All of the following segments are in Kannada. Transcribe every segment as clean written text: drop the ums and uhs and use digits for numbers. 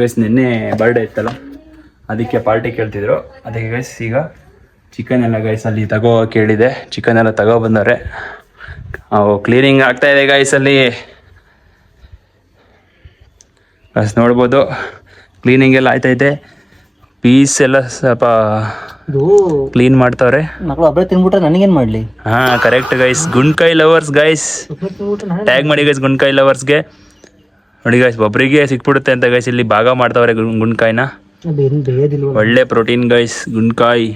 ಗೈಸ್ ನಿನ್ನೆ ಬರ್ಡೇ ಇತ್ತಲ್ಲ, ಅದಕ್ಕೆ ಪಾರ್ಟಿ ಕೇಳ್ತಿದ್ರು. ಅದಕ್ಕೆ ಗೈಸ್ ಈಗ ಚಿಕನ್ ಎಲ್ಲ ಗೈಸ್ ಅಲ್ಲಿ ತಗೋ ಕೇಳಿದೆ, ಚಿಕನ್ ಎಲ್ಲ ತಗೋ ಬಂದವ್ರೆ. ಕ್ಲೀನಿಂಗ್ ಆಗ್ತಾ ಇದೆ ಗೈಸ್ ಅಲ್ಲಿ. ಗೈಸ್ ನೋಡ್ಬೋದು ಕ್ಲೀನಿಂಗ್ ಎಲ್ಲ ಆಯ್ತೈತೆ. ಪೀಸ್ ಎಲ್ಲ ಸ್ವಲ್ಪ ಕ್ಲೀನ್ ಮಾಡ್ತಾವ್ರೆ. ಮಕ್ಕಳು ಒಬ್ಬರೇ ತಿನ್ಬಿಟ್ರೆ ನನಗೇನು ಮಾಡಲಿ? ಹಾ ಕರೆಕ್ಟ್ ಗೈಸ್. ಗುಂಡ್ಕಾಯಿ ಲವರ್ಸ್ ಗೈಸ್ ಟ್ಯಾಗ್ ಮಾಡಿ ಗೈಸ್, ಗುಂಡ್ಕಾಯಿ ಲವರ್ಸ್ಗೆ ನೋಡಿ ಗೈಸ್. ಒಬ್ಬರಿಗೆ ಸಿಕ್ಬಿಡುತ್ತೆ ಅಂತ ಗೈಸ್ ಇಲ್ಲಿ ಭಾಗ ಮಾಡ್ತಾವ್ರೆ ಗುಂಡ್ಕಾಯಿನ. ಒಳ್ಳೆ ಪ್ರೋಟೀನ್ ಗೈಸ್, ಗುಂಡ್ಕಾಯಿ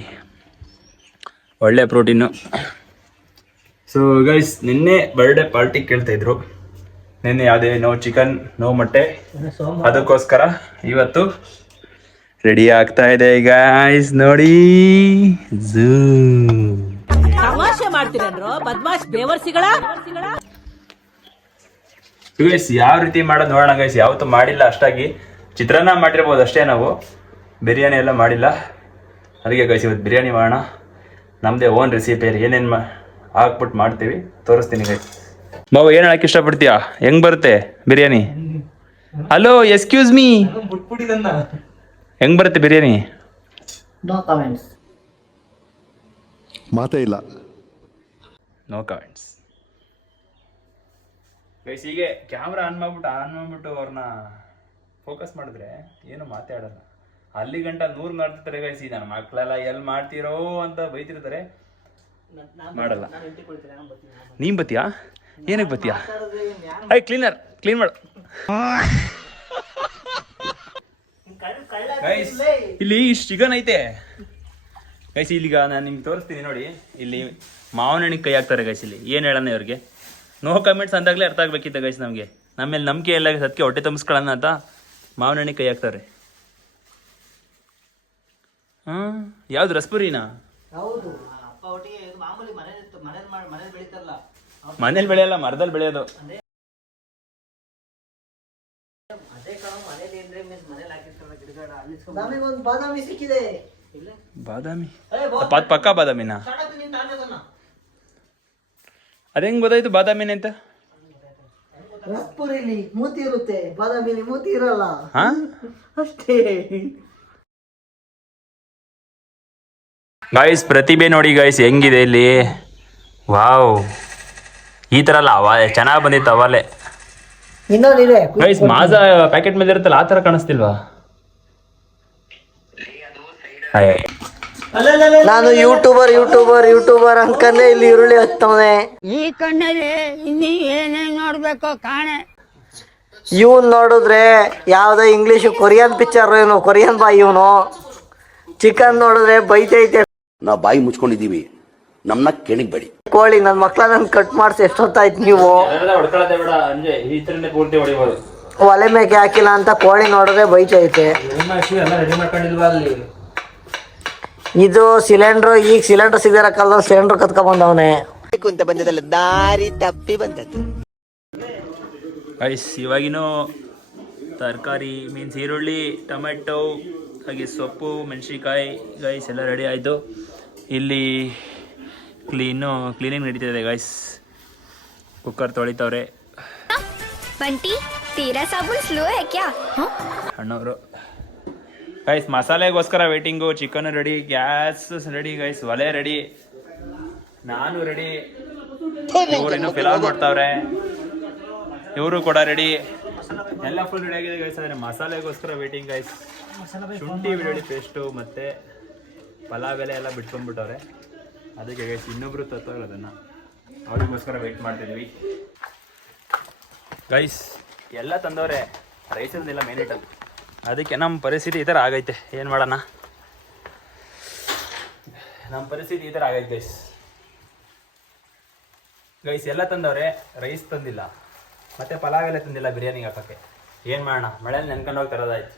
ಒಳ್ಳೆ ಪ್ರೋಟೀನು. ಸೊ ಗೈಸ್ ನಿನ್ನೆ ಬರ್ಡೇ ಪಾರ್ಟಿ ಕೇಳ್ತಾ ಇದ್ರು. ನಿನ್ನೆ ಯಾವುದೇ ನೋ ಚಿಕನ್ ನೋ ಮೊಟ್ಟೆ, ಅದಕ್ಕೋಸ್ಕರ ಇವತ್ತು ರೆಡಿ ಆಗ್ತಾ ಇದೆ ಗೈಸ್. ನೋಡಿ ಗೈಸ್ ಯಾವ ರೀತಿ ಮಾಡೋದು ನೋಡೋಣ ಗೈಸ್. ಯಾವತ್ತೂ ಮಾಡಿಲ್ಲ ಅಷ್ಟಾಗಿ. ಚಿತ್ರಾನ್ನ ಮಾಡಿರ್ಬೋದು ಅಷ್ಟೇ, ನಾವು ಬಿರಿಯಾನಿ ಎಲ್ಲ ಮಾಡಿಲ್ಲ. ಅದಕ್ಕೆ ಗೈಸ್ ಇವತ್ತು ಬಿರಿಯಾನಿ ಮಾಡೋಣ. ನಮ್ಮದೇ ಓನ್ ರೆಸಿಪಿ, ಏನೇನು ಹಾಕ್ಬಿಟ್ಟು ಮಾಡ್ತೀವಿ ತೋರಿಸ್ತೀನಿ ಗೈಸ್. ಬಾವು ಏನು ಹೇಳಕ್ಕೆ ಇಷ್ಟಪಡ್ತೀಯಾ? ಹೆಂಗ್ ಬರುತ್ತೆ ಬಿರಿಯಾನಿ? ಹಲೋ ಎಕ್ಸ್ಕ್ಯೂಸ್ ಮೀ, ಹೆಂಗ್ ಬರುತ್ತೆ ಬಿರಿಯಾನಿ? No comments. ಮಾತೇ ಇಲ್ಲ. No comments guys. ಹೀಗೆ ಕ್ಯಾಮ್ರಾ ಆನ್ ಮಾಡ್ಬಿಟ್ಟು ಅವ್ರನ್ನ ಫೋಕಸ್ ಮಾಡಿದ್ರೆ ಏನು ಮಾತಾಡಲ್ಲ. ಅಲ್ಲಿ ಗಂಟ 100 ಮಾಡ್ತಿರ್ತಾರೆ ಗೈಸ್. ನನ್ನ ಮಕ್ಕಳೆಲ್ಲ ಎಲ್ಲಿ ಮಾಡ್ತೀರೋ ಅಂತ ಬೈತಿರ್ತಾರೆ, ಮಾಡಲ್ಲ. ನೀನ್ ಬತ್ತೀಯಾ? ಏನಕ್ಕೆ ಬತ್ತೀಯಾ? ಐ ಕ್ಲೀನ್ ಮಾಡು ಗೈಸ್. ಇಲ್ಲಿ ಇಷ್ಟು ಚಿಕನ್ ಐತೆ ಗೈಸ್. ಇಲ್ಲಿಗ ನಾನು ನಿಮ್ಗೆ ತೋರಿಸ್ತೀನಿ ನೋಡಿ. ಇಲ್ಲಿ ಮಾವಿನ ಹಣ್ಣಿಗೆ ಕೈ ಹಾಕ್ತಾರೆ ಗೈಸ್. ಇಲ್ಲಿ ಏನು ಹೇಳೋಣ ಇವ್ರಿಗೆ? ನೋ ಕಮೆಂಟ್ಸ್ ಅಂದಾಗಲೇ ಅರ್ಥ ಆಗ್ಬೇಕಿತ್ತು ಗೈಸ್ ನಮಗೆ. ನಮ್ಮೇಲೆ ನಂಬಿಕೆ ಎಲ್ಲ ಸತ್ಕೆ ಹೊಟ್ಟೆ ತುಂಬಿಸ್ಕೊಳ್ಳೋಣ ಅಂತ ಮಾವಿನ ಹಣ್ಣಿಗೆ ಕೈ ಹಾಕ್ತಾರೆ. ಯಾವ್ದು ರಸ್ಪುರಿನಾ? ಮನೇಲಿ ಬೆಳೆಯಲ್ಲ, ಮರದಲ್ಲಿ ಬೆಳೆಯೋದು. ಬಾದಾಮಿ ಸಿಕ್ಕಿದೆ. ಬಾದಾಮಿ ಪಕ್ಕ ಬಾದಾಮಿನ? ಅದೇಂಗ್ ಗೊತ್ತಾಯ್ತು ಬಾದಾಮಿನ ಅಂತ? ರಸ್ಪುರಿಲಿ ಮೂತಿ ಇರುತ್ತೆ, ಬಾದಾಮಿಲಿ ಮೂತಿ ಇರಲ್ಲ ಅಷ್ಟೇ. ಗೈಸ್ ಪ್ರತಿಭೆ ನೋಡಿ ಗೈಸ್ ಹೆಂಗಿದೆ ಇಲ್ಲಿ. ವಾವ್, ಈ ತರ ಅಲ್ಲ ಚೆನ್ನಾಗಿ ಬಂದಿತ್ತು ಅವಲೇ ಇನ್ನೊಂದಿದೆ ಗೈಸ್. ಮಾಜಾ ಪ್ಯಾಕೆಟ್ ಮೇಲೆ ಇರುತ್ತಲ್ಲ, ಆ ತರ ಕಾಣಿಸ್ತಿಲ್ವಾ? ನಾನು ಯೂಟ್ಯೂಬರ್ ಅನ್ಕಂದ್ರೆ ಇಲ್ಲಿ ಈರುಳ್ಳಿ ಹತ್ತವನೆ. ಈ ಕಣ್ಣಲ್ಲಿ ಇನ್ನೀ ಏನೇನ್ ನೋಡ್ಬೇಕೋ ಕಾಣೆ. ಇವನ್ ನೋಡಿದ್ರೆ ಯಾವ್ದೋ ಇಂಗ್ಲಿಷ್ ಕೊರಿಯನ್ ಪಿಕ್ಚರ್, ಇವನು ಕೊರಿಯನ್ ಬಾಯ್ ಇವನು. ಚಿಕನ್ ನೋಡಿದ್ರೆ ಬೈತೈತೆ. ನಾವು ಬಾಯಿ ಮುಚ್ಕೊಂಡಿದೀವಿ, ನಮ್ನ ಕೆಣಿಗ್ಬೇಡಿ. ಕೋಳಿ ನನ್ನ ಮಕ್ಳ ನನ್ ಕಟ್ ಮಾಡಿಸಿ ಎಷ್ಟೊತ್ತಾಯ್ತು ನೀವು? ಒಲೆ ಮೇಕೆ ಹಾಕಿಲ್ಲ ಅಂತ ಕೋಳಿ ನೋಡಿದ್ರೆ ಬೈತೈತೆ. ಇದು ಸಿಲಿಂಡ್ರು. ಈಗ ಸಿಲಿಂಡರ್ ಸಿಗದಿರೋ ಕಾಲದಲ್ಲಿ ಸಿಲಿಂಡರ್ ಕತ್ಕೊಂಡ್ ಬಂದವನೆ. ಕುಂತ ಬಂದದಲ್ಲ, ದಾರಿ ತಪ್ಪಿ ಬಂದದ್ದು ಗೈಸ್. ಇವಾಗಿನೂ ತರಕಾರಿ ಮೀನ್ಸ್ ಈರುಳ್ಳಿ, ಟೊಮೆಟೊ, ಹಾಗೆ ಸೊಪ್ಪು, ಮೆಣಸಿನ್ಕಾಯಿ ಗೈಸ್ ಎಲ್ಲ ರೆಡಿ ಆಯಿತು. ಇಲ್ಲಿ ಕ್ಲೀನಿಂಗ್ ನಡೀತಿದೆ ಗೈಸ್. ಕುಕ್ಕರ್ ತೊಳಿತವ್ರೆ ಬಂಟಿ. ತೀರಾ ಸಾಬೂನ್ ಸ್ಲೋ ಹೈ ಕ್ಯಾ? ಅಣ್ಣವರು ಗೈಸ್. ಮಸಾಲೆಗೋಸ್ಕರ waiting. Chicken ready, gas ready guys, ಒಲೆ ರೆಡಿ, ನಾನು ರೆಡಿ. ಇವರು ಇನ್ನು ಫಿಲಮ್ ಮಾಡ್ತಾವ್ರೆ, ಇವರು ಕೂಡ ರೆಡಿ, ಎಲ್ಲ ಫುಲ್ ರೆಡಿ ಆಗಿದೆ ಗೈಸ್. ಆದರೆ ಮಸಾಲೆಗೋಸ್ಕರ ವೇಟಿಂಗ್ ಗೈಸ್. ಶುಂಠಿ ಬೆಳ್ಳುಳ್ಳಿ ಪೇಸ್ಟು ಮತ್ತು ಪಲಾವ್ ಎಲೆ ಎಲ್ಲ ಬಿಟ್ಕೊಂಡ್ಬಿಟ್ಟವ್ರೆ. ಅದಕ್ಕೆ ಗೈಸ್ ಇನ್ನೊಬ್ರು ತತ್ತವ್ರೆ, ಅದನ್ನು ಅವ್ರಿಗೋಸ್ಕರ ವೆಯ್ಟ್ ಮಾಡ್ತಿದ್ವಿ ಗೈಸ್. ಎಲ್ಲ ತಂದವ್ರೆ, ರೈಸನ್ನೆಲ್ಲ ಮೇನೇಟಲ್ಲಿ. ಅದಕ್ಕೆ ನಮ್ಮ ಪರಿಸ್ಥಿತಿ ಈ ಥರ ಆಗೈತೆ. ಏನು ಮಾಡೋಣ, ನಮ್ಮ ಪರಿಸ್ಥಿತಿ ಈ ಥರ ಆಗೈತೆ ಗೈಸ್. ಎಲ್ಲ ತಂದವ್ರೆ, ರೈಸ್ ತಂದಿಲ್ಲ, ಮತ್ತು ಪಲಾವ್ ಎಲ್ಲ ತಂದಿಲ್ಲ ಬಿರಿಯಾನಿಗೆ ಹಾಕೋಕ್ಕೆ. ಏನು ಮಾಡೋಣ, ಮಳೆಯಲ್ಲಿ ನೆನ್ಕೊಂಡು ಹೋಗಿ ತರೋದಾಯ್ತು.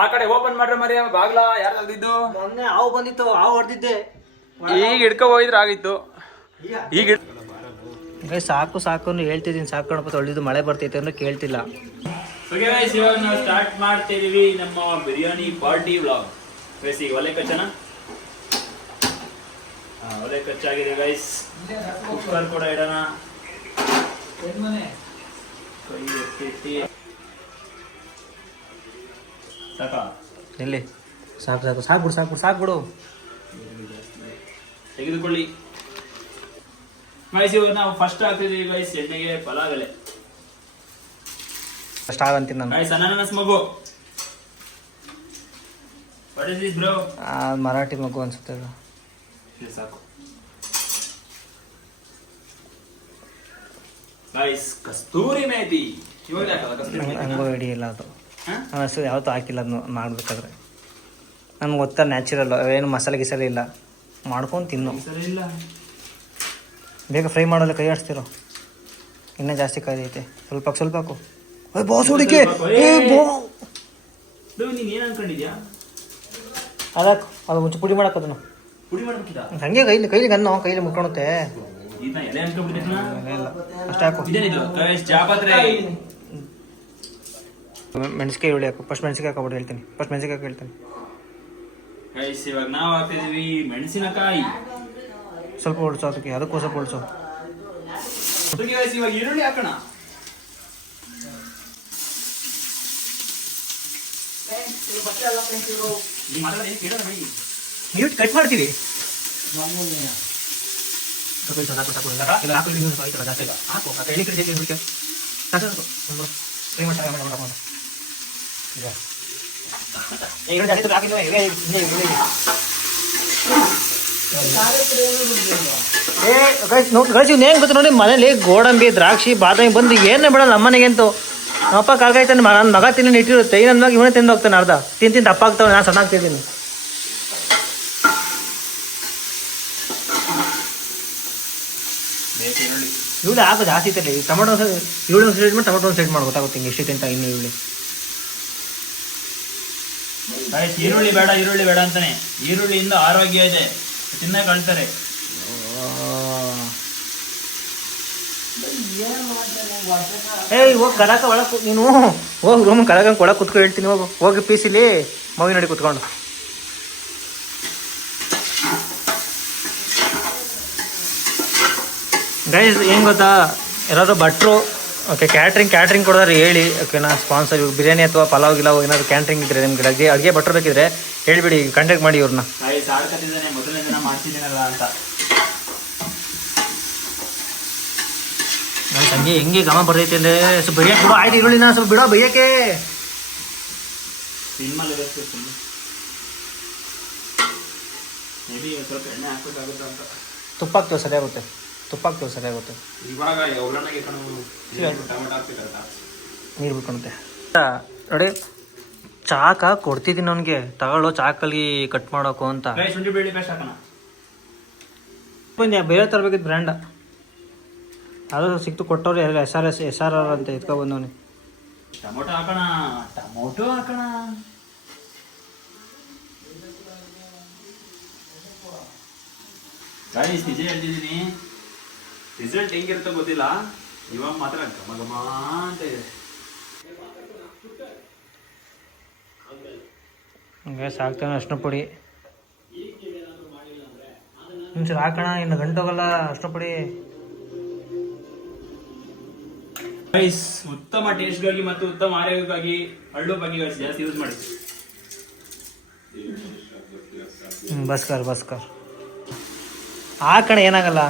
ಆ ಕಡೆ ಓಪನ್ ಮಾಡ್ರೆ ಮರಿ ಬಾಗ್ಲ ಯಾರು ತೆಗ್ದಿದ್ದು? ಮೊನ್ನೆ ಹಾವು ಬಂದಿತ್ತು, ಹಾವು ಹೊಡೆದಿದ್ದೆ. ಈಗ ಹಿಡ್ಕೊ ಹೋಗಿದ್ರೆ ಆಗಿತ್ತು. ಈಗ ಸಾಕು ಹೇಳ್ತಿದ್ದೀನಿ, ಸಾಕು ಗಣಪತಿ ಹೊಡೆದಿದ್ದು ಮಳೆ ಬರ್ತೈತೆ ಅಂದ್ರೆ ಕೇಳ್ತಿಲ್ಲ. ಇವಾಗ ನಾವು ಸ್ಟಾರ್ಟ್ ಮಾಡ್ತಿದೀವಿ ನಮ್ಮ ಬಿರಿಯಾನಿ ಪಾರ್ಟಿ ವ್ಲಾಗ್. ಗೈಸ್ ಈಗ ಒಲೆ ಕಚ್ಚನ, ಒಲೆ ಕಚ್ಚಾಗಿದೆ ಗೈಸ್. ಕುಕ್ಕರ್ ಕೂಡ ಇಡೋಣ. ಕೈ ಎತ್ತಿ ಸಾಕಾ? ಎಲ್ಲಿ ಸಾಕು ಸಾಕು ಸಾಕು ಬಿಡು ಸಾಕು ಬಿಡು ಸಾಕು ಬಿಡು. ತೆಗೆದುಕೊಳ್ಳಿ ಗೈಸ್. ಇವಾಗ ನಾವು ಫಸ್ಟ್ ಹಾಕ್ತಿದ್ವಿ ಗೈಸ್ ಎಣ್ಣೆಗೆ ಪಲಾವ್ ಎಲೆ. ಫಸ್ಟ್ ಆಗಂತೀನಿ ನಾನು. ಗೈಸ್ ಅನಾನಸ್ ಮಗು. What is this bro? Marathi ಮಗು ಅನ್ಸುತ್ತೆ ಅದು. ಸಾಕು ಗೈಸ್. ಕಸ್ತೂರಿ ಮೇಥಿ ಇವಾಗ ಹಾಕಲ್ಲ ಕಸ್ತೂರಿ ಮೇಥಿ. ಹಂಗೂ ಹಿಡಿಯಿಲ್ಲ ಅದು. ನಾನು ಅಷ್ಟು ಯಾವತ್ತೂ ಹಾಕಿಲ್ಲ ಅದನ್ನು ಮಾಡಬೇಕಾದ್ರೆ. ನಮ್ಗೆ ಗೊತ್ತಾ ನ್ಯಾಚುರಲ್, ಏನು ಮಸಾಲೆ ಗಿಸಾಲೆ ಇಲ್ಲ, ಮಾಡ್ಕೊಂಡು ತಿನ್ನು. ಇಲ್ಲ ಬೇಗ ಫ್ರೈ ಮಾಡೋಲ್ಲ, ಕೈ ಆಡಿಸ್ತಿರೋ. ಇನ್ನೂ ಜಾಸ್ತಿ ಕಾಯ್ದೈತೆ. ಸ್ವಲ್ಪ ಸ್ವಲ್ಪ ಹಾಕು. ಬಾಸ್ ಹುಡುಕಿ ನೀನ್ ಏನ್ ಅನ್ಕೊಂಡಿದ್ಯಾ? ಅದಾಕು, ಅದು ಮುಂಚೆ ಪುಡಿ ಮಾಡಾಕೋದನ್ನು ಪುಡಿ ಮಾಡ್ಬೇಕಿದ ಹಂಗೆ ಕೈಲಿ ಗನ್ನು ಕೈಲಿ ಮುಟ್ಕೊಳುತ್ತೆ. ಇದನ್ನ ಎಲೆ ಅನ್ಕೊಂಡ್ಬಿಟ್ಟಿದ್ನ. ಇಲ್ಲ ಅಷ್ಟೇ ಹಾಕು. ಇದೇನಿದು ಗೈಸ್ ಜಾಪತ್ರೆ. ಮೆಣಸಿಕಾಯಿ ಹುಳಿ ಹಾಕು. ಫಸ್ಟ್ ಮೆಣಸಿಕಾಯಿ ಹಾಕೋಬಿಟ್ಟು ಹೇಳ್ತೀನಿ. ಫಸ್ಟ್ ಮೆಣಸಿಕಾಯಿ ಹೇಳ್ತೀನಿ ಗೈಸ್. ಇವಾಗ ನಾವು ಹಾಕ್ತಿದೀವಿ ಮೆಣಸಿನಕಾಯಿ. ಸ್ವಲ್ಪ ಹೊಡ್ಸೋ ಅದಕ್ಕೆ, ಅದಕ್ಕೂ ಸ್ವಲ್ಪ ಹೊಡ್ಸೋ. ಗೈಸ್ ಇವಾಗ ಈರುಳ್ಳಿ ಹಾಕೋಣ. ನೀರು ಕಟ್ ಮಾಡ್ತೀವಿ. ನೇನು ಗೊತ್ತು ನೋಡಿ, ಮನೇಲಿ ಗೋಡಂಬಿ ದ್ರಾಕ್ಷಿ ಬಾದಾಮಿ ಬಂದು ಏನೇ ಬಿಡಲ್ಲ ನಮ್ಮನೆಗೆ ಅಂತೂ. ನಮ್ಮಪ್ಪ ಕಾಗಾಯ್ತಾನೆ, ನನ್ನ ಮಗ ತಿನ್ನ ಇಟ್ಟಿರುತ್ತೆ. ಈ ನನ್ನ ಮಗ ಇವನೇ ತಿಂದು ಹೋಗ್ತಾನೆ. ಅರ್ಧ ತಿಂದು ದಪ್ಪ ಆಗ್ತಾವೆ, ನಾನು ಸಣ್ಣ ಆಗ್ತಿದ್ದೀನಿ. ಈರುಳ್ಳಿ ಹಾಕು ಜಾಸ್ತಿ ಇತ್ತಲ್ಲಿ. ಟೊಮೊಟೊ ಈರುಳ್ಳಿ ಒಂದು ಸೈಡ್ ಮಾಡಿ, ಟೊಮೊಟೊ ಒಂದು ಸೈಡ್ ಮಾಡಿ ಗೊತ್ತಾಗುತ್ತೆ ಹಿಂಗೆ ಎಷ್ಟಿದೆ ಅಂತ. ಇನ್ನು ಈರುಳ್ಳಿ ಈರುಳ್ಳಿ ಬೇಡ ಈರುಳ್ಳಿ ಬೇಡ ಅಂತಾನೆ. ಈರುಳ್ಳಿಯಿಂದ ಆರೋಗ್ಯ ಇದೆ, ತಿನ್ನಕ್ಕೆ ಅಳ್ತಾರೆ. ಹೋಗಿ ಕರಾಕ ಒಳಗೆ, ನೀನು ಹೋಗಿ ರೂಮ್ ಕರಾಕ ಒಳಗೆ ಕುತ್ಕೊ ಹೇಳ್ತೀನಿ. ಹೋಗಿ ಪೀಸಿಲಿ ಮೂವಿ ನೋಡಿ ಕುತ್ಕೊಂಡು. ಗೈಸ್ ಏನು ಗೊತ್ತಾ, ಯಾರಾದರೂ ಭಟ್ರು ಓಕೆ ಕ್ಯಾಟ್ರಿಂಗ್ ಕೊಡೋದ್ರೆ ಹೇಳಿ. ಓಕೆನಾ, ಸ್ಪಾನ್ಸರ್ ಬಿರಿಯಾನಿ ಅಥವಾ ಪಲಾವ್ ಗಿಲಾವ್ ಏನಾದ್ರು ಕ್ಯಾಟ್ರಿಂಗ್ ಇದ್ರೆ ನಿಮ್ಗೆ ಅಡುಗೆ ಭಟ್ರು ಬೇಕಿದ್ರೆ ಹೇಳಿಬಿಡಿ, ಕಾಂಟ್ಯಾಕ್ಟ್ ಮಾಡಿ ಇವ್ರನ್ನ. ಮೊದಲನೇ ದಿನ ಮಾಡ್ತಿದ್ದೀನಲ್ಲ ಅಂತ. ನಾನು ಸಂಜೆ ಹೆಂಗೆ ಗಮ ಬರ್ತೈತೆ ಅಂದರೆ ಸ್ವಲ್ಪ ಬೇಯಕ್ಕೆ ಬಿಡೋ. ಆಯ್ತು ಈರುಳ್ಳಿನ ಸ್ವಲ್ಪ ಬಿಡೋ ಬೇಯಕ್ಕೆ. ಮೇಬಿ ಸ್ವಲ್ಪ ಎಣ್ಣೆ ಹಾಕ್ಬೇಕಾಗುತ್ತೆ ಅಂತ. ತುಪ್ಪ ಹಾಕ್ತೀವಿ ಸರಿಯಾಗುತ್ತೆ. ಇವಾಗ ಒಗ್ಗರಣೆಗೆ ಟೊಮೆಟೊ ಹಾಕ್ಬೇಕಂತ ನೀರು ಬಿಟ್ಕೊಳುತ್ತೆ ನೋಡಿ. ಚಾಕ ಕೊಡ್ತಿದ್ದೀನಿ ಅವನಿಗೆ, ತಗೊಳ್ಳೋ ಚಾಕಲ್ಲಿ ಕಟ್ ಮಾಡೋಕು ಅಂತ. ಶುಂಠಿ ಬೆಳ್ಳುಳ್ಳಿ ಪೇಸ್ಟ್ ಹಾಕೋಣ. ಬೇರೆ ತರಬೇಕಿತ್ತು ಬ್ರ್ಯಾಂಡ, ಅದು ಸಿಕ್ತು ಕೊಟ್ಟವ್ರು. SRR ಅಂತ ಎತ್ಕೊಬಂದವನಿ. ಟೊಮೊಟೊ ಹಾಕೋಣ. ಗೈಸ್ ನಿಜ ಹೇಳ್ತಿದ್ದೀನಿ, ರಿಸಲ್ಟ್ ಹೆಂಗಿರುತ್ತೋ ಗೊತ್ತಿಲ್ಲ, ಇವಾಗ ಮಾತ್ರ ಘಮ ಘಮ ಅಂತ ಇದೆ. ಹಂಗೆ ಸಾಕ್ತಾನೆ ಅರ್ಶಿನ ಪುಡಿ. ಒಂಚೂರು ಹಾಕೋಣ, ಇನ್ನು ಗಂಟೋಗಲ್ಲ ಅರ್ಶಿನ ಪುಡಿ. ಗೈಸ್ ಉತ್ತಮ ಟೇಸ್ಟ್ಗಾಗಿ ಮತ್ತು ಉತ್ತಮ ಆರೋಗ್ಯಕ್ಕಾಗಿ ಹಳ್ಳು ಬಗ್ಗೆ ಜಾಸ್ತಿ ಯೂಸ್ ಮಾಡಿ. ಬಸ್ಕರ್ ಹಾಕೋಣ, ಏನಾಗಲ್ಲ.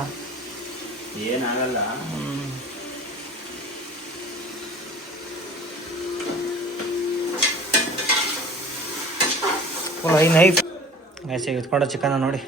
ನೈಫ್ ಎತ್ಕೊಂಡ ಚಿಕನ್ ನೋಡಿ.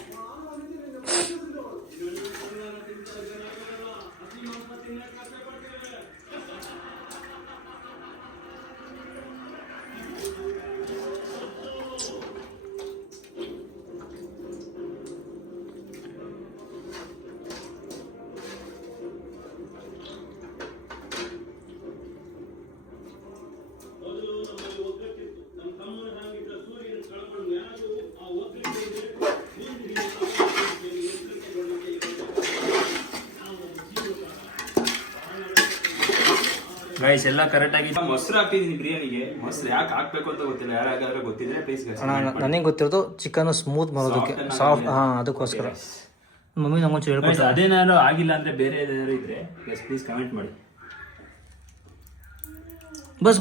ಗೈಸ್ ಎಲ್ಲ ಕರೆಕ್ಟ್ ಆಗಿ ಮೊಸರು ಹಾಕ್ತಿದೀನಿ ಬಿರಿಯಾನಿಗೆ. ಮೊಸರು ಯಾಕೆ ಹಾಕ್ಬೇಕು ಅಂತ ಗೊತ್ತಿಲ್ಲ, ಯಾರಾಗಾದ್ರೆ ಗೊತ್ತಿದ್ರೆ ಪ್ಲೀಸ್. ನನಗೆ ಗೊತ್ತಿರೋದು ಚಿಕನ್ ಸ್ಮೂತ್ ಬರೋದಕ್ಕೆ, ಸಾಫ್ಟ್. ಅದಕ್ಕೋಸ್ಕರ ಮಮ್ಮಿ ನಮ್ಮೊಂಚು ಹೇಳ್ಕೊಡ್ತಾರೆ. ಅದೇನಾದ್ರು ಆಗಿಲ್ಲ ಅಂದ್ರೆ ಬೇರೆ ಏನಾದ್ರು ಇದ್ರೆ ಪ್ಲೀಸ್ ಕಮೆಂಟ್ ಮಾಡಿ. ಬಸ್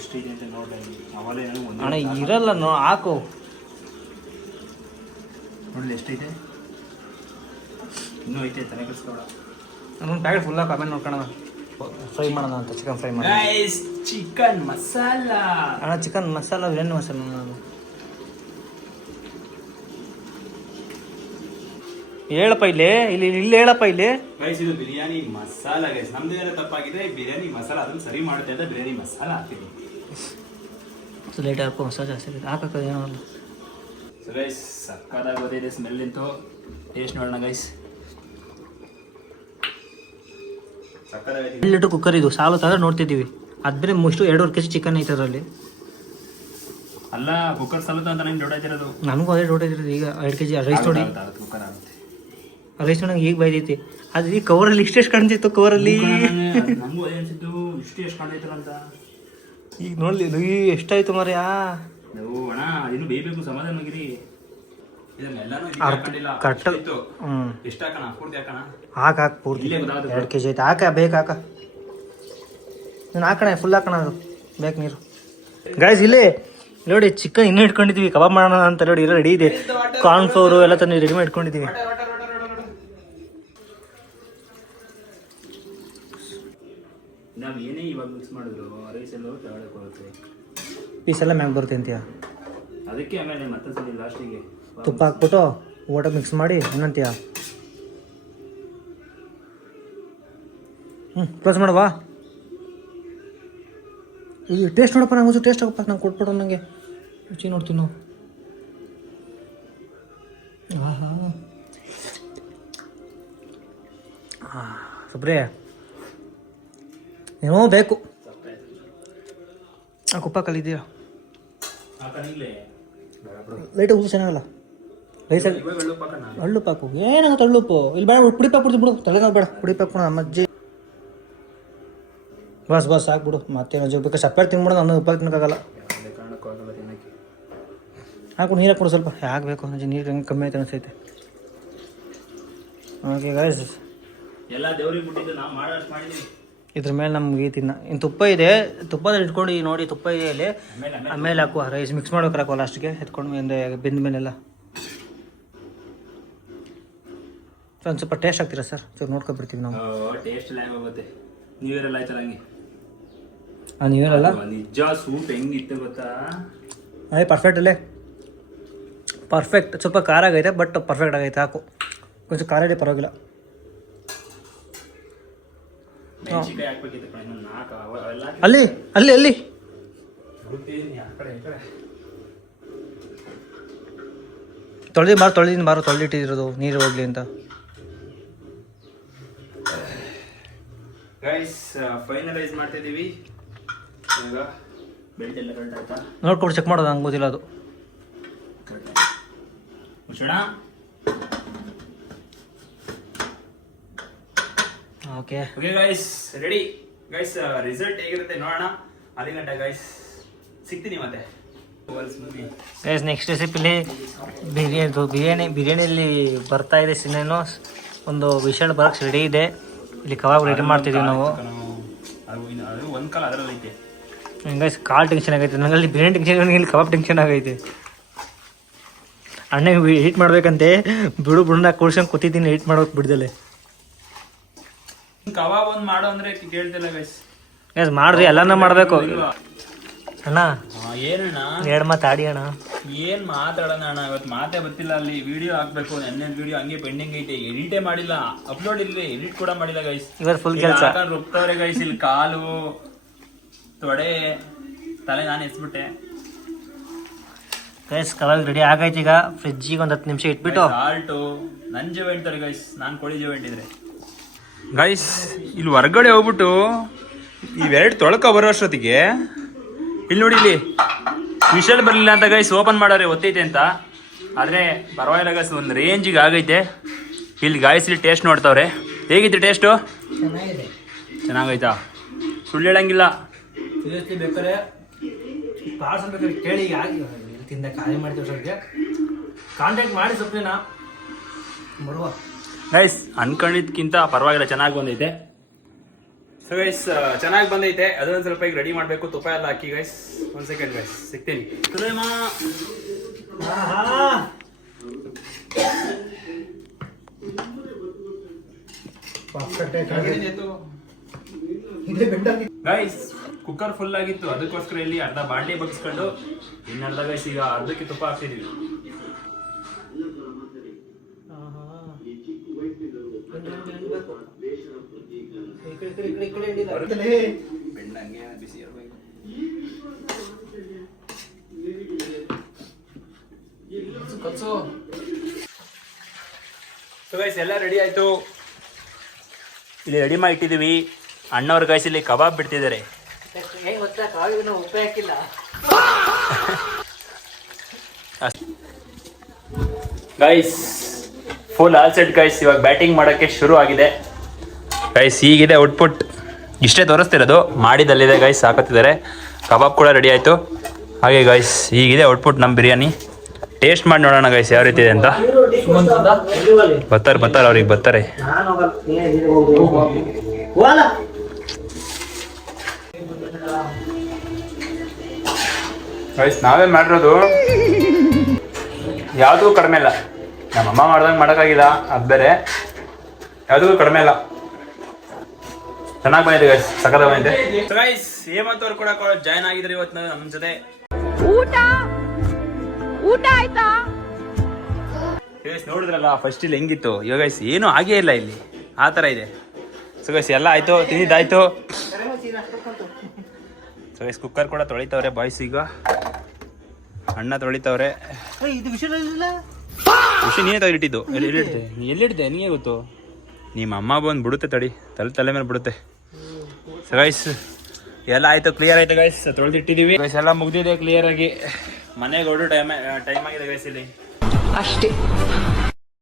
ಎಷ್ಟಿದೆ ಅಂತ ನೋಡ್ರಿ ಅವಲೇ ಅಣ್ಣ ಇರಲ್ಲ ಹಾಕು ನೋಡಲಿ ಎಷ್ಟೈತೆ ಇನ್ನೂ ಐತೆ ತಲೆ ಕೆಡಿಸ್ಕೊಬೇಡ ಒಂದು ಪ್ಯಾಕೆಟ್ ಫುಲ್ ಹಾಕಿ ಆಮೇಲೆ ನೋಡ್ಕೊಳ್ಳೋಣ ಫ್ರೈ ಮಾಡೋಣ ಅಂತ ಚಿಕನ್ ಫ್ರೈ ಮಾಡಿ ಗೈಸ್ ಚಿಕನ್ ಮಸಾಲ ಅಣ್ಣ ಚಿಕನ್ ಮಸಾಲ ಬಿರಿಯಾನಿ ಮಸಾಲ ನಾನು ಹೇಳಪ್ಪ ಇಲ್ಲಿ ಹೇಳಪ್ಪ ಇಲ್ಲಿ ಗೈಸ್ ಇದು ಬಿರಿಯಾನಿ ಮಸಾಲ ಗೈಸ್ ನಮ್ದು ಏನೋ ತಪ್ಪಾಗಿದೆ ಬಿರಿಯಾನಿ ಮಸಾಲ ಅದನ್ನ ಸರಿ ಮಾಡುತ್ತೆ ಅಂತ ಬಿರಿಯಾನಿ ಮಸಾಲ ಹಾಕ್ತೀವಿ ಲೇಟ್ ಹಾಕೋ ಮಸಾಲ ಜಾಸ್ತಿ ಹಾಕೋದು ಏನೋ ಅಲ್ಲ ಸೊ ಗೈಸ್ ಸಕ್ಕತ್ತಾಗಿ ಗೊತ್ತಿದೆ ಸ್ಮೆಲ್ ಇಂತು ಟೇಸ್ಟ್ ನೋಡೋಣ ಗೈಸ್ ಸಕ್ಕತ್ತಾಗೈತಿ 1 ಲೀಟರ್ ಕುಕ್ಕರ್ ಇದು ಸಾಲು ತಂದ್ರೆ ನೋಡ್ತಿದ್ದೀವಿ ಅದು ಬೇರೆ ಮುಷ್ಟು 2.5 kg ಚಿಕನ್ ಐತೆ ಅದರಲ್ಲಿ ಅಲ್ಲ ಕುಕ್ಕರ್ ಸಲುತ್ತ ಅಂತ ನಂಗೆ ಡೌಟ್ ಆಯ್ತಿರೋದು ನನಗೂ ಅದೇ ಡೌಟ್ ಇರೋದು ಈಗ 2 kg ರೈಸ್ ನೋಡಿ ಕುಕ್ಕರ್ ಆಗುತ್ತೆ ರೈಸ್ ನೋಡಿ ಈಗ ಬೈದೈತಿ ಅದು ಈ ಕವರಲ್ಲಿ ಇಷ್ಟೆಷ್ಟು ಕಾಣ್ತಿತ್ತು ಕವರಲ್ಲಿ ನಮಗೂ ಅದೇ ಅನ್ಸಿದ್ದು ಇಷ್ಟು ಎಷ್ಟು ಕಾಣ್ತೈತಲ್ಲ ಅಂತ ಈಗ ನೋಡ್ಲಿ ಎಷ್ಟಾಯ್ತು ಮರ್ಯಾ ನಾವು ಅಣ್ಣ ಇನ್ನು ಬೇಯಬೇಕು ಸಮಾಧಾನವಾಗಿರಿ ಇದನ್ನೆಲ್ಲಾನು ಕಟ್ಟ ಎಷ್ಟು ಹಾಕೋಣ ಪೂರ್ತಿ ಹಾಕೋಣ ಹಾಕ ಪೂರ್ತಿ ಇಲ್ಲೇ ಗೊತ್ತಾಗುತ್ತೆ 2 kg ಐತೆ ಹಾಕ ಬೇಕು ಹಾಕ ನೀನು ಹಾಕೋಣ ಫುಲ್ ಹಾಕೋಣ ಅದು ಬೇಕು ನೀರು ಗಾಯ್ಸ್ ಇಲ್ಲೇ ನೋಡಿ ಚಿಕನ್ ಇನ್ನೂ ಇಟ್ಕೊಂಡಿದ್ದೀವಿ ಕಬಾಬ್ ಮಾಡೋಣ ಅಂತ ನೋಡಿ ಎಲ್ಲ ರೆಡಿ ಇದೆ ಕಾರ್ನ್ಫ್ಲೋರು ಎಲ್ಲ ತಂದು ರೆಡಿ ಮಾಡಿ ಇಟ್ಕೊಂಡಿದ್ದೀವಿ ನಾವು ಏನೇ ಇವಾಗ ಮಿಕ್ಸ್ ಮಾಡಿದ್ರು ರೈಸ್ ಎಲ್ಲ ತಗೊಳಕ್ಕೆ ಹೋಗುತ್ತೆ ಪೀಸ್ ಎಲ್ಲ ಮ್ಯಾಗ ಬರುತ್ತೆ ಅಂತೀಯ ಅದಕ್ಕೆ ಆಮೇಲೆ ಮತ್ತೊಂದ್ಸಲಿ ಲಾಸ್ಟಿಗೆ ತುಪ್ಪ ಹಾಕ್ಬಿಟ್ಟು ಊಟ ಮಿಕ್ಸ್ ಮಾಡಿ ಏನಂತೀಯ ಕ್ಲೋಸ್ ಮಾಡುವಾ ಈ ಟೇಸ್ಟ್ ನೋಡಪ್ಪ ನಂಗೆ ಟೇಸ್ಟ್ ಆಗಪ್ಪ ನಂಗೆ ಕೊಟ್ಬಿಡು ನನಗೆ ರುಚಿ ನೋಡ್ತೀನಿ ನಾವು ಸುಬ್ರೇ ಏನೋ ಬೇಕು ಕುಪ್ಪ ಕಲಿದ್ದೀರಾ ಲೈಟ್ ಉಪ್ಪು ಚೆನ್ನಾಗಲ್ಲ ರೈಸಾಗಿ ಹಳ್ಳುಪ್ಪು ಹಾಕು ಏನಾಗುತ್ತೆ ಹಳ್ಳುಪ್ಪು ಇಲ್ಲಿ ಬೇಡ ಪುಡಿಪಾಕ್ ಬಿಡ್ತು ಬಿಡು ತಲೆನೋವು ಬೇಡ ಪುಡಿಪಾಕ್ ಬಿಡು ನಮ್ಮ ಅಜ್ಜಿ ಬಸ್ ಹಾಕ್ಬಿಡು ಮತ್ತೆ ಬೇಕಾದ್ರೆ ಸಪ್ಪೆ ತಿನ್ಬಿಡು ನಾನು ಉಪ್ಪಾಗಿ ತಿನ್ನೋಕ್ಕಾಗಲ್ಲ ಹಾಕು ನೀರು ಹಾಕ್ಬಿಡು ಸ್ವಲ್ಪ ಯಾಕೆ ಬೇಕು ಅಜ್ಜಿ ನೀರು ಹೆಂಗೆ ಕಮ್ಮಿ ಆಯ್ತು ಅನಿಸೈತೆ ಓಕೆ ಗಾಯ್ಸ್ ಎಲ್ಲ ದೇವ್ರಿಗೆ ಬಿಟ್ಟಿದ್ದು ನಾವು ಮಾಡೋಷ್ಟು ಮಾಡಿದ್ವಿ ಇದ್ರ ಮೇಲೆ ನಮ್ಗೆ ತಿನ್ನ ಇನ್ನು ತುಪ್ಪ ಇದೆ ತುಪ್ಪದಲ್ಲಿ ಇಟ್ಕೊಂಡು ನೋಡಿ ತುಪ್ಪ ಇದೆ ಅಲ್ಲಿ ಆಮೇಲೆ ಹಾಕುವ ರೈಸ್ ಮಿಕ್ಸ್ ಮಾಡ್ಬೇಕು ಹಾಕುವ ಲಾಸ್ಟಿಗೆ ಎತ್ಕೊಂಡು ಮೇಲೆ ಬೆಂದ ಮೇಲೆಲ್ಲ ಒಂದು ಸ್ವಲ್ಪ ಟೇಸ್ಟ್ ಆಗ್ತೀರಾ ಸರ್ ಸ್ವಲ್ಪ ನೋಡ್ಕೊಬಿಡ್ತೀವಿ ನಾವು ಟೇಸ್ಟ್ ಎಲ್ಲ ಹೋಗುತ್ತೆ ನೀವೆಲ್ಲ ಆಯ್ತಲ್ಲ ಹಂಗೆ ನೀವೇನಲ್ಲ ನಿಜ ಸೂಪ್ ಹೆಂಗಿತ್ತು ಗೊತ್ತಾ ಅದೇ ಪರ್ಫೆಕ್ಟ್ ಅಲ್ಲೇ ಪರ್ಫೆಕ್ಟ್ ಸ್ವಲ್ಪ ಖಾರ ಆಗೈತೆ ಬಟ್ ಪರ್ಫೆಕ್ಟ್ ಆಗೈತೆ ಹಾಕು ಕೊಂಚ ಖಾರ ಇದೆ ಪರವಾಗಿಲ್ಲ ಮೆಣಸಿನ್ಕಾಯಿ ಹಾಕ್ಬೇಕಿತ್ತು ಇನ್ನೊಂದು 4 ಅವೆಲ್ಲ ಅಲ್ಲಿ ಅಲ್ಲಿ ಅಲ್ಲಿ ತೊಳೆದಿದ್ದೀನಿ ಬಾರೋ ತೊಳೆದಿಟ್ಟಿರೋದು ನೀರು ಹೋಗ್ಲಿ ಅಂತ ಗೈಸ್ ಫೈನಲೈಸ್ ಮಾಡ್ತಿದ್ದೀವಿ ಈಗ ಬೆಲ್ಟ್ ಎಲ್ಲ ಕರೆಕ್ಟ್ ಆಯ್ತಾ ನೋಡ್ಕೊಂಡು ಚೆಕ್ ಮಾಡೋದು ನಂಗೆ ಗೊತ್ತಿಲ್ಲ ಅದು ಮುಚ್ಚೋಣ okay okay guys ready guys result ಹೇಗಿರುತ್ತೆ ನೋಡೋಣ ಅಲ್ಲಿ ಗಂಟೆ ಗೈಸ್ ಸಿಗ್ತೀನಿ ಮತ್ತೆ ಗೈಸ್ ನೆಕ್ಸ್ಟ್ ರೆಸಿಪಿಲಿ ಬಿರಿಯಾನಿಯಲ್ಲಿ ಬರ್ತಾ ಇದೆ ಸಿನ್ನೇನು ಒಂದು ವಿಷಲ್ ಬರೋಕ್ಕೆ ರೆಡಿ ಇದೆ ಇಲ್ಲಿ ಕಬಾಬ್ ರೆಡಿ ಮಾಡ್ತಿದ್ದೀವಿ ನಾವು ಅದು ಒಂದು ಕಾಲ ಅದರಲ್ಲಿ ಐತೆ ಗೈಸ್ ಕಾಲ್ ಟೆನ್ಷನ್ ಆಗೈತೆ ನನಗಲ್ಲಿ ಬಿರಿಯಾನಿ ಟೆನ್ಷನ್ ಇಲ್ಲಿ ಕಬಾಬ್ ಟೆನ್ಷನ್ ಆಗೈತೆ ಅಣ್ಣ ಹೀಟ್ ಮಾಡ್ಬೇಕಂತೆ ಬಿಡು ಕೂಡ್ಸ್ಕೊಂಡು ಕೂತಿದ್ದೀನಿ ಹೀಟ್ ಮಾಡೋಕೆ ಬಿಡ್ದಲೆ ಕಬಾಬ್ ಒಂದು ಮಾಡೋ ಅಂದ್ರೆ ಕೇಳ್ತಿಲ್ಲ ಗೈಸ್ ಗೈಸ್ ಮಾಡ್ರಿ ಎಲ್ಲಾನ ಮಾಡಬೇಕು ಅಣ್ಣ ಏನಣ್ಣ 2 ಮಾತು ಆಡಿ ಅಣ್ಣ ಏನ್ ಮಾತಾಡೋಣ ಅಣ್ಣ ಇವತ್ತು ಮಾತೇ ಬರ್ತಿಲ್ಲ ಅಲ್ಲಿ ವಿಡಿಯೋ ಹಾಕ್ಬೇಕು ನೆನ್ನೆ ವಿಡಿಯೋ ಹಂಗೆ ಪೆಂಡಿಂಗ್ ಐತೆ ಎಡಿಟೇ ಮಾಡಿಲ್ಲ ಅಪ್ಲೋಡ್ ಇಲ್ಲ ಎಡಿಟ್ ಕೂಡ ಮಾಡಿಲ್ಲ ಗೈಸ್ ಇವತ್ತು ಫುಲ್ ಕೆಲಸ ರುಬ್ತವ್ರೆ ಗೈಸ್ ಇಲ್ಲಿ ಕಾಲು ತೊಡೆ ತಲೆ ನಾನು ಎಸ್ಬಿಟ್ಟೆ ಗೈಸ್ ಕಬಾಬ್ ರೆಡಿ ಆಗೈತೆ ಈಗ ಫ್ರಿಜ್ಜಿಗೆ ಒಂದು 10 ನಿಮಿಷ ಇಟ್ಬಿಟ್ಟು ಸಾಲ್ಟು ನನ್ನ ಜೀವ ಇಡ್ತಾರೆ ಗೈಸ್ ನಾನು ಕೋಳಿ ಜೀವ ಇಟ್ಟಿದ್ರೆ ಗೈಸ್ ಇಲ್ಲಿ ಹೊರಗಡೆ ಹೋಗ್ಬಿಟ್ಟು ಇವೆರಡು ತೊಳ್ಕೊ ಬರೋ ಅಷ್ಟೊತ್ತಿಗೆ ಇಲ್ಲಿ ನೋಡಿ ಇಲ್ಲಿ ವಿಷಲ್ ಬರಲಿಲ್ಲ ಅಂತ ಗೈಸ್ ಓಪನ್ ಮಾಡೋರೆ ಒತ್ತೈತೆ ಅಂತ ಆದರೆ ಪರವಾಗಿಲ್ಲ ಗೈಸ್ ಒಂದು ರೇಂಜಿಗೆ ಆಗೈತೆ ಇಲ್ಲಿ ಗಾಯ್ಸ್ ಇಲ್ಲಿ ಟೇಸ್ಟ್ ನೋಡ್ತಾವ್ರೆ ಹೇಗಿತ್ತು ಟೇಸ್ಟು ಚೆನ್ನಾಗಿದೆ ಚೆನ್ನಾಗೈತಾ ಸುಳ್ಳು ಹೇಳಂಗಿಲ್ಲ ಸೀರಿಯಸ್ಲಿ ಬೇಕಾದ್ರೆ ಪಾರ್ಸಲ್ ಬೇಕಾದ್ರೆ ಕೇಳಿ ಆಗಿ ತಿಂದ ಖಾಲಿ ಮಾಡ್ತೀವಿ ಸ್ವಲ್ಪ ಕಾಂಟ್ಯಾಕ್ಟ್ ಮಾಡಿ ಸ್ವಪ್ನ ಬರುವ ಗೈಸ್ ಅನ್ಕೊಂಡಿದ್ಕಿಂತ ಪರವಾಗಿಲ್ಲ ಚೆನ್ನಾಗಿ ಬಂದೈತೆ ಸೊ ಗೈಸ್ ಚೆನ್ನಾಗಿ ಬಂದೈತೆ. ಅದೊಂದು ಸ್ವಲ್ಪ ಈಗ ರೆಡಿ ಮಾಡಬೇಕು, ತುಪ್ಪ ಎಲ್ಲ ಹಾಕಿ ಗೈಸ್. ಒಂದು ಸೆಕೆಂಡ್ ಗೈಸ್, ಸಿಗ್ತೀನಿ. ಗೈಸ್ ಕುಕ್ಕರ್ ಫುಲ್ ಆಗಿತ್ತು, ಅದಕ್ಕೋಸ್ಕರ ಇಲ್ಲಿ ಅರ್ಧ ಬಾಂಡೆ ಬಗ್ಸ್ಕೊಂಡು ಇನ್ನರ್ಧ ಗೈಸ್ ಈಗ ಅರ್ಧಕ್ಕೆ ತುಪ್ಪ ಹಾಕ್ತಿದೀವಿ. ಬಿಸಿ ಇರ್ಬೇಕು. ಸೊ ಗೈಸ್ ಎಲ್ಲ ರೆಡಿ ಆಯ್ತು, ಇಲ್ಲಿ ರೆಡಿ ಮಾಡಿ ಇಟ್ಟಿದ್ದೀವಿ. ಅಣ್ಣವ್ರ ಗೈಸ್ ಇಲ್ಲಿ ಕಬಾಬ್ ಬಿಡ್ತಿದ್ದಾರೆ. ಉಪ್ಪು ಹಾಕಿಲ್ಲ. Guys full all set guys. ಇವಾಗ ಬ್ಯಾಟಿಂಗ್ ಮಾಡೋಕ್ಕೆ ಶುರು ಆಗಿದೆ ಗೈಸ್. ಹೀಗಿದೆ ಔಟ್ಪುಟ್, ಇಷ್ಟೇ ತೋರಿಸ್ತಿರೋದು. ಮಾಡಿದಲ್ಲಿದೆ ಗೈಸ್, ಹಾಕತ್ತಿದ್ದಾರೆ. ಕಬಾಬ್ ಕೂಡ ರೆಡಿ ಆಯಿತು. ಹಾಗೆ ಗೈಸ್ ಹೀಗಿದೆ ಔಟ್ಪುಟ್ ನಮ್ಮ ಬಿರಿಯಾನಿ. ಟೇಸ್ಟ್ ಮಾಡಿ ನೋಡೋಣ ಗೈಸ್ ಯಾವ ರೀತಿ ಇದೆ ಅಂತ. ಬರ್ತಾರೆ ಅವ್ರಿಗೆ ಬರ್ತಾರೆ. ಗೈಸ್ ನಾವೇ ಮಾಡಿರೋದು, ಯಾವುದೂ ಕಡಿಮೆ ಇಲ್ಲ. ನಮ್ಮಮ್ಮ ಮಾಡ್ದಂಗೆ ಮಾಡೋಕ್ಕಾಗಿಲ್ಲ, ಅದು ಬೇರೆ. ಯಾವುದೂ ಕಡಿಮೆ ಇಲ್ಲ, ಚೆನ್ನಾಗಿ ಬಂದಿದೆ ಗೈಸ್, ಸಖತ್ ಬಂದಿದೆ. ಗೈಸ್ ಹೇಮಂತ್ ಅವ್ರು ಕೂಡ ಜಾಯ್ನ್ ಆಗಿದ್ರು ಇವತ್ತು ನಮ್ಮ ಜೊತೆ. ಊಟ ಆಯ್ತಾ? ಗೈಸ್ ನೋಡಿದ್ರಲ್ಲ ಫಸ್ಟ್ ಇಲ್ಲಿ ಹೆಂಗಿತ್ತು, ಇವಾಗ ಗೈಸ್ ಏನೂ ಆಗೇ ಇಲ್ಲ ಇಲ್ಲಿ, ಆ ಥರ ಇದೆ. ಸೊ ಗೈಸ್ ಎಲ್ಲ ಆಯಿತು, ತಿಂದಿದ್ದಾಯ್ತು. ಸೊ ಗೈಸ್ ಕುಕ್ಕರ್ ಕೂಡ ತೊಳಿತವ್ರೆ ಬಾಯ್ಸ್. ಈಗ ಅಣ್ಣ ತೊಳಿತವ್ರೆ. ವಿಷಯ ನೀನೇ ತೆಗೆದಿಟ್ಟಿದ್ದು. ಎಲ್ಲಿಡ್ತೆ ನಿನಗೆ ಗೊತ್ತು. ನಿಮ್ಮ ಅಮ್ಮ ಬಂದು ಬಿಡುತ್ತೆ, ತಡಿ, ತಲೆ ಮೇಲೆ ಬಿಡುತ್ತೆ. ಸೊ ಗೈಸ್ ಎಲ್ಲ ಆಯಿತು, ಕ್ಲಿಯರ್ ಆಯಿತು ಗೈಸ್. ತೊಳೆದಿಟ್ಟಿದ್ದೀವಿ ಗೈಸ್, ಎಲ್ಲ ಮುಗ್ದಿದೆ ಕ್ಲಿಯರ್ ಆಗಿ. ಮನೆಗೆ ಹೊರಡು ಟೈಮ್ ಆಗಿದೆ ಗೈಸ್ ಇಲ್ಲಿ ಅಷ್ಟೇ.